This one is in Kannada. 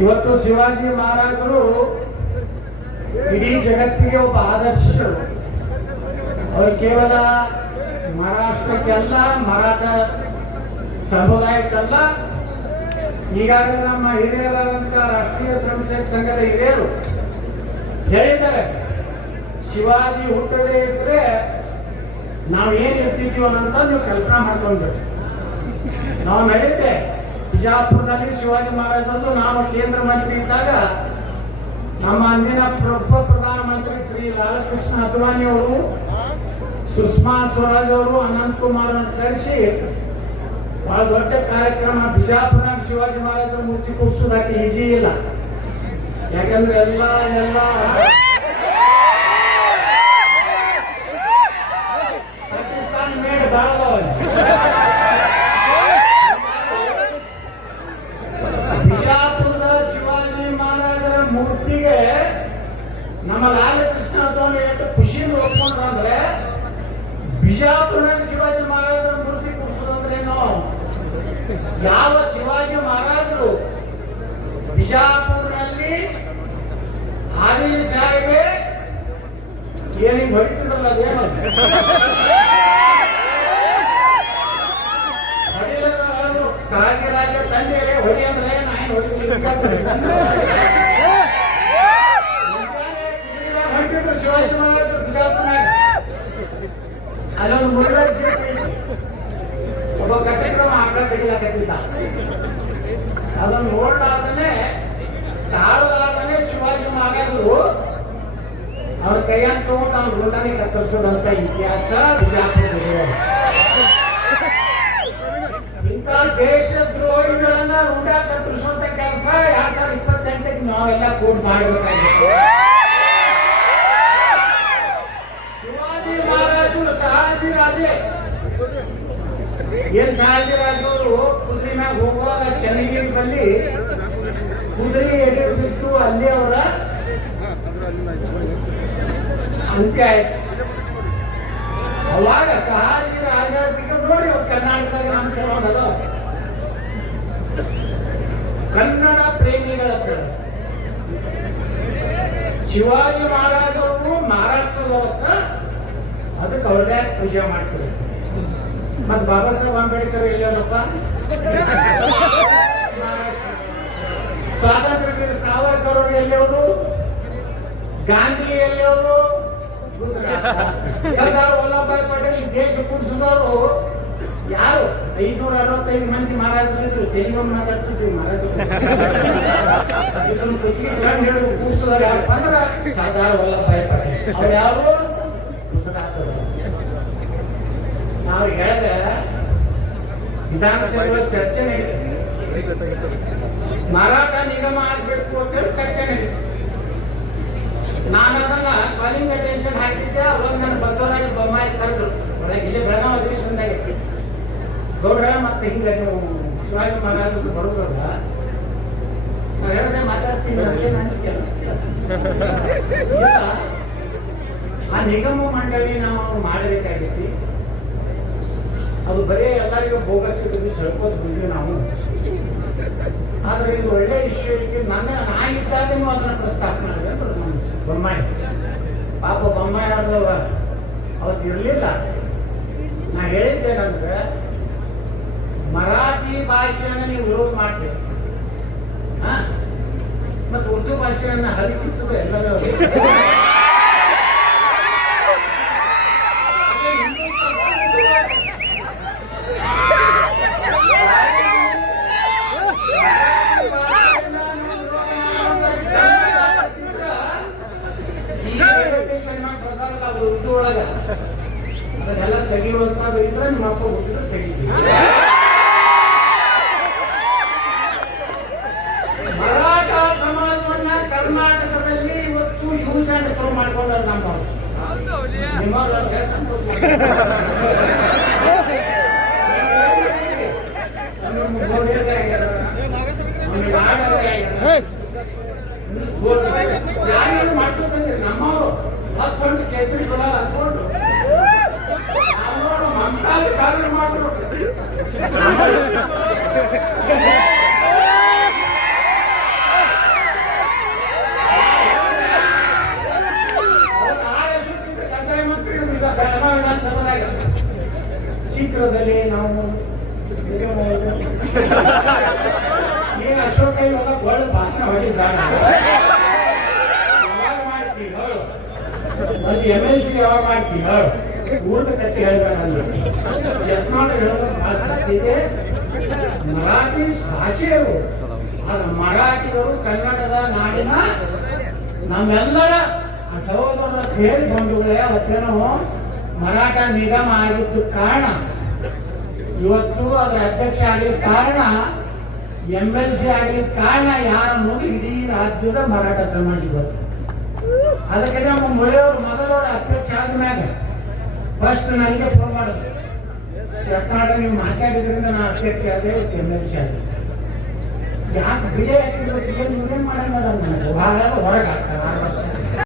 ಇವತ್ತು ಶಿವಾಜಿ ಮಹಾರಾಜರು ಇಡೀ ಜಗತ್ತಿಗೆ ಒಬ್ಬ ಆದರ್ಶರು. ಅವರು ಕೇವಲ ಮಹಾರಾಷ್ಟ್ರಕ್ಕೆಲ್ಲ, ಮರಾಠ ಸಮುದಾಯಕ್ಕಲ್ಲ, ಈಗಾಗಲೇ ನಮ್ಮ ಹಿರಿಯರಾದಂಥ ರಾಷ್ಟ್ರೀಯ ಸ್ವಯಂಸೇವಕ ಸಂಘದ ಹಿರಿಯರು ಹೇಳಿದ್ದಾರೆ, ಶಿವಾಜಿ ಹುಟ್ಟದೇ ಇದ್ರೆ ನಾವೇನು ಇರ್ತಿದ್ದೀವೋ ಅಂತ ನೀವು ಕಲ್ಪನಾ ಮಾಡ್ಕೊಂಡ್ರಿ. ನಾವು ನಡೆಯುತ್ತೆ ಬಿಜಾಪುರದಲ್ಲಿ ಶಿವಾಜಿ ಮಹಾರಾಜರು ನಾವು ಕೇಂದ್ರ ಮಂತ್ರಿ ಇದ್ದಾಗ ನಮ್ಮ ಅಂದಿನ ಉಪ ಪ್ರಧಾನಮಂತ್ರಿ ಶ್ರೀ ಲಾಲಕೃಷ್ಣ ಅದ್ವಾನಿ ಅವರು, ಸುಷ್ಮಾ ಸ್ವರಾಜ್ ಅವರು, ಅನಂತ್ ಕುಮಾರ್ ಅಂತ ಕರೆಸಿ ಬಹಳ ದೊಡ್ಡ ಕಾರ್ಯಕ್ರಮ ಬಿಜಾಪುರನಾಗ ಶಿವಾಜಿ ಮಹಾರಾಜರ ಮೂರ್ತಿ ಕೂರಿಸೋದಾಗಿ ಈಜಿ ಇಲ್ಲ. ಯಾಕಂದ್ರೆ ಎಲ್ಲ ಪಾಕಿಸ್ತಾನ ಮೇಲೆ ಬಹಳ ಬಿಜಾಪುರದ ಶಿವಾಜಿ ಮಹಾರಾಜರ ಮೂರ್ತಿಗೆ ನಮ್ಮ ಲಾಲಕೃಷ್ಣ ಅದ್ವಾನಿ ಎಷ್ಟು ಖುಷಿಯಿಂದ ಒಪ್ಕೊಂಡ್ರು ಅಂದ್ರೆ, ಬಿಜಾಪುರನಾಗ ಶಿವಾಜಿ ಮಹಾರಾಜರ ಮೂರ್ತಿ ಕೂರಿಸೋದಂದ್ರೇನು? ಯಾವ ಶಿವಾಜಿ ಮಹಾರಾಜರು ಬಿಜಾಪುರನಲ್ಲಿ ಆದಿಲ್ ಶಾಹಿಗೆ ಏನಿಂಗ್ ಹೊಡಿತಿದ್ರಲ್ಲ, ಅದೇನು ಸಹಜ ರಾಜ ತಂದೆ ಹೊಡಿ ಅಂದ್ರೆ ನಾನು ಹೊಡಿತಿದ್ರು. ಶಿವಾಜಿ ಮಹಾರಾಜರು ಬಿಜಾಪುರನಾಗ ಅಲ್ಲೊಂದು ಮುರುಘಾ ಒಬ್ಬ ಘಟಕ್ರಮ ಆಕಳ ಕಡಿಲಾಕತ್ತಿದ್ದ. ಅದನ್ನು ನೋಡ್ಲಾರ್ದನೆ ತಾಳಲಾರ್ದನೆ ಶಿವಾಜಿ ಮಹಾರಾಜರು ಅವ್ರ ಕೈಯಾಗ ತಗೊಂಡು ಅವ್ನ ಗುಂಡಾನೆ ಕತ್ತರಿಸೋದಂತ ಇತಿಹಾಸ ಬಿಜಾಪುರದಲ್ಲಿ. ಇಂಥ ದೇಶದ್ರೋಹಿಗಳನ್ನ ರೂಢ ಕತ್ತರಿಸುವಂತ ಕೆಲಸ 2028ಕ್ಕೆ ನಾವೆಲ್ಲ ಕೂಡ್ ಮಾಡಬೇಕಾಗಿತ್ತು. ಶಿವಾಜಿ ಮಹಾರಾಜರು ಸಹಾಜಿ ರಾಜೇ ಏನ್ ಸಹಾಜಿ ರಾಜವರು ಕುದುರೆ ಮ್ಯಾಗ ಹೋಗುವಾಗ ಚೆನ್ನಗಿರಿ ಬಲ್ಲಿ ಕುದುರೆ ಎಡೆದು ಬಿಟ್ಟು ಅಲ್ಲಿ ಅವರ ಅಂತ್ಯ ಆಯ್ತು. ಅವಾಗ ಸಹಾಜಿ ರಾಜ ನೋಡಿ ಅವ್ರು ಕರ್ನಾಟಕದಾಗ ನಮ್ಮ ಕೆಲವೊಂದು ಅದಾವ ಕನ್ನಡ ಪ್ರೇಮಿಗಳ ಹತ್ರ. ಶಿವಾಜಿ ಮಹಾರಾಜರು ಮಹಾರಾಷ್ಟ್ರದವತ್ತ ಅದಕ್ಕೆ ಅವ್ರದೇ ಪೂಜೆ ಮಾಡ್ತಾರೆ. ಮತ್ ಬಾಬಾ ಸಾಹೇಬ್ ಅಂಬೇಡ್ಕರ್ ಎಲ್ಲಪ್ಪ? ಸ್ವಾತಂತ್ರ್ಯ ವೀರ ಸಾವರ್ಕರ್ ಅವರು ಎಲ್ಲಿಯವರು? ಗಾಂಧಿ ಎಲ್ಲಿಯವರು? ಸರ್ದಾರ್ ವಲ್ಲಭಭಾಯಿ ಪಟೇಲ್ ದೇಶ ಕುಡಿಸಿದವರು ಯಾರು? 565 ಮಂದಿ ಮಹಾರಾಜರು ಇದ್ರು. ತೆಲುಗು ಮಾತಾಡ್ತಿದ್ವಿ ಮಹಾರಾಜರು. ಇದನ್ನು ಸಣ್ಣ ಹಿಡಿದು ಕೂಡಿಸಿದವರು ಯಾರಪ್ಪ ಅಂದ್ರೆ ಸರ್ದಾರ್ ವಲ್ಲಭಭಾಯಿ ಪಟೇಲ್. ಅವ್ರು ಯಾರು? ಗುಜರಾತದವರು. ನಾವು ಹೇಳಿದ್ರೆ ವಿಧಾನಸಭೆ ಚರ್ಚೆ ನಡೀತದೆ, ಮರಾಠ ನಿಗಮ ಆಗ್ಬೇಕು ಅಂತ ಹೇಳಿ ಚರ್ಚೆ ನಡೀತದೆ. ನಾನು ಅದನ್ನ ಕಾಲಿಂಗ್ ಅಟೆನ್ಷನ್ ಹಾಕಿದ್ದೆ. ಅವಾಗ ನಾನು ಬಸವರಾಜ ಬೊಮ್ಮಾಯಿ ಕರೆದ್ರು ಒಳಗೆ, ಇಲ್ಲಿ ಬೆಳಗಾವಿ ಅಧಿವೇಶನದಾಗ ಗೌಡ್ರ ಮತ್ತೆ ಹಿಂಗೆ ನೀವು ಶಿವಾಜಿ ಮಹಾರಾಜರು ಬರೋದಲ್ಲ, ನಾವು ಹೇಳಿದ್ರೆ ಮಾತಾಡ್ತೀನಿ ಆ ನಿಗಮ ಮಂಡಳಿ ನಾವು ಮಾಡಬೇಕಾಗಿತ್ತು. ಅದು ಬರೀ ಎಲ್ಲರಿಗೂ ಬೋಗಸ್ ಹೇಳ್ಕೋದು ಬಂದ್ವಿ ನಾವು. ಆದ್ರೆ ಇದು ಒಳ್ಳೆ ಇಶ್ಯೂ ಐತಿ. ನಾ ಇದ್ದಾಗ ನೀವು ಅದನ್ನ ಪ್ರಸ್ತಾಪ ಮಾಡಿದೆ ಬೊಮ್ಮಾಯಿ. ಪಾಪ ಬೊಮ್ಮಾಯಿ ಅವ್ರದವ ಅವತ್ತು ಇರಲಿಲ್ಲ. ನಾ ಹೇಳಿದ್ದೆ, ನಮ್ಗೆ ಮರಾಠಿ ಭಾಷೆಯನ್ನು ನೀವು ವಿರೋಧ ಮಾಡ್ತೀರಿ, ಮತ್ತು ಉರ್ದು ಭಾಷೆಯನ್ನ ಹರಿಕಿಸಿದ್ರೆ ಎಲ್ಲರೂ ಉರ್ದು ಒಳಗ ಅದನ್ನೆಲ್ಲ ತೆಗೆಯುವಂತ ಇದ್ರೆ ನಿಮ್ಮ ಅಪ್ಪ ಹುಟ್ಟಿದ್ರೆ ತೆಗಿತೀವಿ. ಮರಾಠ ಸಮಾಜವನ್ನ ಕರ್ನಾಟಕದಲ್ಲಿ ಇವತ್ತು ಯೂಸ್ ಅಂಡ್ ಥ್ರೋ ಮಾಡ್ಕೊಂಡ್ರೆ ನಮ್ಮ ಯಾರು ಮಾಡ್ಕೊಂಡ್ರೆ ನಮ್ಮವರು ಹತ್ಕೊಂಡು ಕೇಸರಿ ಕೊಡ ಹಚ್ಕೊಂಡು ಮಮತಾ ಕಾರ್ಯ ಮಾಡಿದ್ರು. ಅಶೋಕ ಇವಾಗ ಒಳ್ಳೆ ಭಾಷಣ ಹೊಡಿದ್ದಾನೆ ಯಾವಾಗ ಮಾಡ್ತೀವಿ ಹೇಳು ಮತ್ತೆ MLC ಯಾವಾಗ ಮಾಡ್ತೀವಿ ಹೇಳು ಊಟ ಕಟ್ಟಿ ಹೇಳ್ಬೇಡ ಯತ್ನಾಳ ಹೇಳೋದು ಭಾಳ ಸತ್ತಿದೆ ಮರಾಠಿ ಭಾಷೆಯರು ಮರಾಠಿಗರು ಕನ್ನಡದ ನಾಡಿನ ನಮ್ಮೆಲ್ಲರ ಸಹೋದರರ ಸೇರಿ ಬಂಧುಗಳೇ ಅವತ್ತೇನೋ ಮರಾಠ ನಿಗಮ ಆಗಿದ್ದು ಕಾರಣ ಇವತ್ತು ಅದರ ಅಧ್ಯಕ್ಷ ಆಗಿದ್ದ ಕಾರಣ MLC ಆಗಿದ್ದ ಕಾರಣ ಯಾರ ಅನ್ನೋದು ಇಡೀ ರಾಜ್ಯದ ಮರಾಠ ಸಮಾಜ ಗೊತ್ತು. ಅದಕ್ಕೆ ನಮ್ಮ ಮುಳಿಯವರು ಮೊದಲವರು ಅಧ್ಯಕ್ಷ ಆದ್ಮ್ಯಾಗ ಫಸ್ಟ್ ನನಗೆ ಫೋನ್ ಮಾಡಿದ್ರು, ಯತ್ನಾಳ ನೀವು ಮಾತಾಡಿದ್ರಿಂದ ನಾನು ಅಧ್ಯಕ್ಷ ಆದೆ MLC ಆದೆ. ಯಾಕೆ ಬಿಡಿ ಹಾಕಿದ್ರು ಏನ್ ಮಾಡಂಗ ಹೊರಗೆ ಹಾಕ್ತಾರೆ 6 ವರ್ಷ